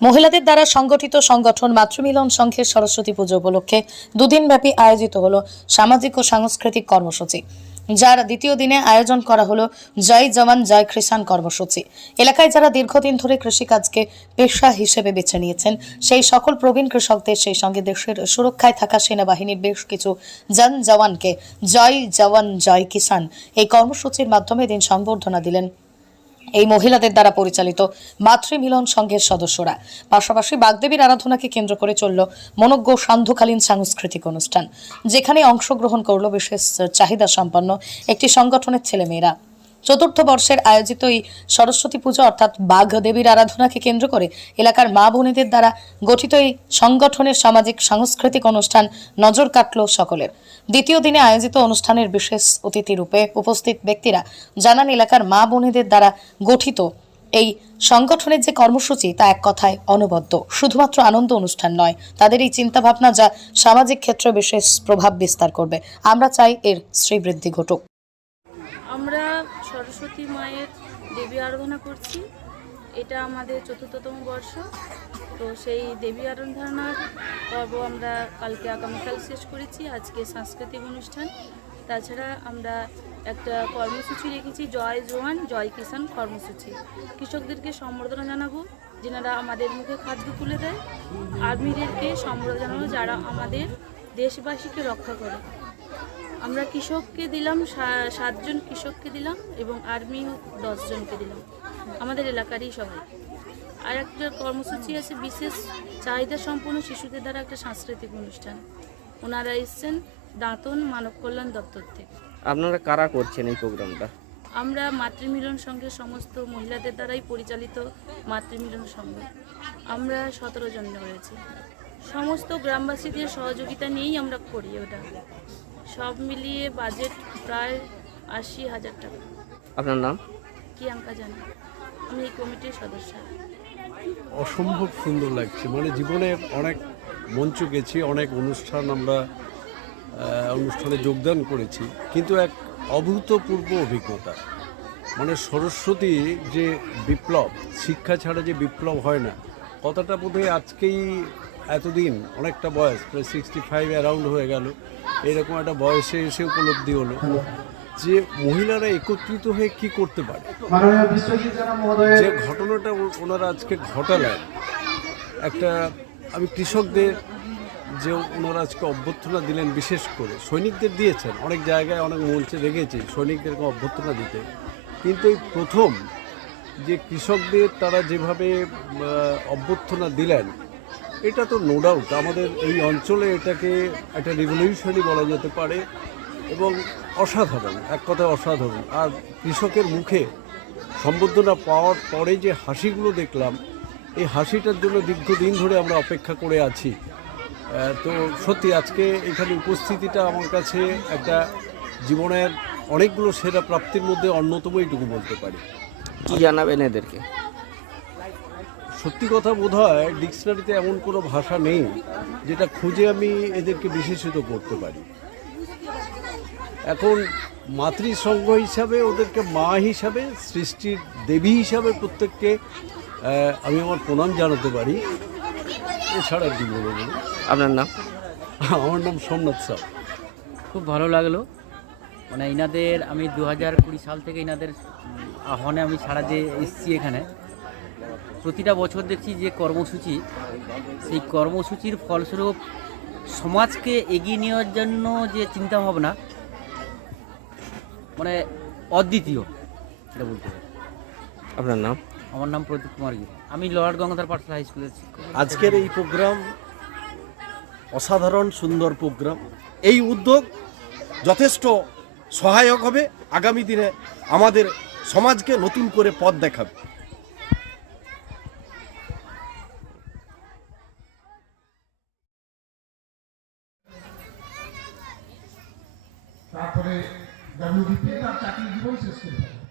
মহিলাদের দ্বারা সংগঠিত সংগঠন মাতৃমিলন সংঘের সরস্বতী পুজো উপলক্ষে দুদিনব্যাপী আয়োজিত হল সামাজিক ও সাংস্কৃতিক কর্মসূচি, যার দ্বিতীয় দিনে আয়োজন করা হলো জয় জওয়ান, জয় কৃষাণ কর্মসূচি। এলাকায় যারা দীর্ঘদিন ধরে কৃষিকাজকে পেশা হিসেবে বেছে নিয়েছেন, সেই সকল প্রবীণ কৃষকদের সেই সঙ্গে দেশের সুরক্ষায় থাকা সেনাবাহিনীর বেশ কিছু জন জওয়ানকে জয় জওয়ান, জয় কিষাণ এই কর্মসূচির মাধ্যমে দিন সংবর্ধনা দিলেন এই মহিলাদের দ্বারা পরিচালিত মাতৃমিলন সংঘের সদস্যরা। পাশাপাশি বাগদেবীর আরাধনাকে কেন্দ্র করে চলল মনজ্ঞ সান্ধ্যকালীন সাংস্কৃতিক অনুষ্ঠান, যেখানে অংশগ্রহণ করল বিশেষ চাহিদা সম্পন্ন একটি সংগঠনের ছেলেমেয়েরা। চতুর্থ বর্ষের আয়োজিত এই সরস্বতী পুজো অর্থাৎ বাঘ দেবীর আরাধনাকে কেন্দ্র করে এলাকার মা বোনেদের দ্বারা গঠিত এই সংগঠনের সামাজিক, সাংস্কৃতিক অনুষ্ঠান নজর কাটল সকলের। দ্বিতীয় দিনে আয়োজিত অনুষ্ঠানের বিশেষ অতিথি রূপে উপস্থিত ব্যক্তিরা জানান, এলাকার মা বোনেদের দ্বারা গঠিত এই সংগঠনের যে কর্মসূচি তা এক কথায় অনবদ্য। শুধুমাত্র আনন্দ অনুষ্ঠান নয়, তাদের এই চিন্তাভাবনা যা সামাজিক ক্ষেত্রে বিশেষ প্রভাব বিস্তার করবে। আমরা চাই এর শ্রীবৃদ্ধি ঘটুক। মায়ের দেবী আরাধনা করছি। এটা আমাদের চতুর্থতম বর্ষ। তো সেই দেবী আরাধনার পর্ব আমরা কালকে আগামীকাল শেষ করেছি, আজকে সাংস্কৃতিক অনুষ্ঠান। তাছাড়া আমরা একটা কর্মসূচি রেখেছি, জয় জোয়ান, জয় কিষাণ কর্মসূচি। কৃষকদেরকে সম্বর্ধনা জানাব, যেনারা আমাদের মুখে খাদ্য তুলে দেয়। আর্মিদেরকে সম্বর্ধনা জানাব, যারা আমাদের দেশবাসীকে রক্ষা করে। আমরা কৃষককে দিলাম সাতজন কৃষককে দিলাম এবং আর্মি দশজনকে দিলাম। আমাদের এলাকারই সবাই। আর একটা কর্মসূচি আছে বিশেষ চাহিদা সম্পন্ন শিশুদের দ্বারা একটা সাংস্কৃতিক অনুষ্ঠান। ওনারা এসছেন দাঁতন মানব কল্যাণ দপ্তর থেকে। আপনারা কারা করছেন এই প্রোগ্রামটা? আমরা মাতৃমিলন সংঘের সমস্ত মহিলাদের দ্বারাই পরিচালিত মাতৃমিলন সংঘ। আমরা সতেরো জন রয়েছি সমস্ত গ্রামবাসীদের সহযোগিতা নিয়েই আমরা করি ওটা। সব মিলিয়ে বাজেট প্রায় আশি হাজার টাকা। আপনার নাম? কি আঙ্কা জানি। আমি এই কমিটির সদস্য। অসম্ভব সুন্দর লাগছে। মানে জীবনের অনেক মঞ্চ গেছি অনেক অনুষ্ঠান আমরা অনুষ্ঠানে যোগদান করেছি। কিন্তু এক অভূতপূর্ব অভিজ্ঞতা। মানে সরস্বতী যে বিপ্লব শিক্ষা ছাড়া যে বিপ্লব হয় না কথাটা বোধহয় আজকেই এতদিন অনেকটা বয়স প্রায় সিক্সটি ফাইভ অ্যারাউন্ড হয়ে গেল। এরকম একটা বয়সে এসে উপলব্ধি হলো। যে মহিলারা একত্রিত হয়ে কি করতে পারে? যে ঘটনাটা ওনারা আজকে ঘটালেন একটা আমি কৃষকদের যে ওনারা আজকে অভ্যর্থনা দিলেন বিশেষ করে সৈনিকদের দিয়েছেন। অনেক জায়গায় অনেক মঞ্চে দেখেছি সৈনিকদেরকে অভ্যর্থনা দিতে। কিন্তু এই প্রথম যে কৃষকদের তারা যেভাবে অভ্যর্থনা দিলেন এটা তো নো ডাউট আমাদের এই অঞ্চলে এটাকে একটা রিভলিউশনই বলা যেতে পারে এবং অসাধারণ, এক কথায় অসাধারণ। আর কৃষকের মুখে সম্বর্ধনা পাওয়ার পরে যে হাসিগুলো দেখলাম, এই হাসিটার জন্য দীর্ঘদিন ধরে আমরা অপেক্ষা করে আছি। তো সত্যি আজকে এখানে উপস্থিতিটা আমার কাছে একটা জীবনের অনেকগুলো সেরা প্রাপ্তির মধ্যে অন্যতম এইটুকু বলতে পারি। কি জানাবেন এদেরকে? সত্যি কথা বোধ হয় ডিকশনারিতে এমন কোনো ভাষা নেই যেটা খুঁজে আমি এদেরকে বিশেষিত করতে পারি। এখন মাতৃসংঘ হিসাবে ওদেরকে মা হিসাবে সৃষ্টির দেবী হিসাবে প্রত্যেককে আমি আমার প্রণাম জানাতে পারি। এছাড়া কি বলব বলুন? আপনার নাম? আমার নাম সোমনাথ সাহ। খুব ভালো লাগল। মানে ইনাদের আমি দু হাজার কুড়ি সাল থেকে ইনাদের আহ্বানে আমি সারা যে এসছি এখানে। প্রতিটা বছর দেখছি যে কর্মসূচি সেই কর্মসূচির ফলস্বরূপ সমাজকে এগিয়ে নেওয়ার জন্য যে চিন্তাভাবনা মানে অদ্বিতীয় এটা বলতে পারি। আপনার নাম? আমার নাম প্রদীপ কুমার গিরি। আমি লর্ড গঙ্গাধর পাঠশালা হাই স্কুলের আজকের এই প্রোগ্রাম অসাধারণ সুন্দর প্রোগ্রাম। এই উদ্যোগ যথেষ্ট সহায়ক হবে। আগামী দিনে আমাদের সমাজকে নতুন করে পথ দেখাবে। তারপরে ডাব্লিউবিপি তার চাকরি জীবন শেষ করে ফেলে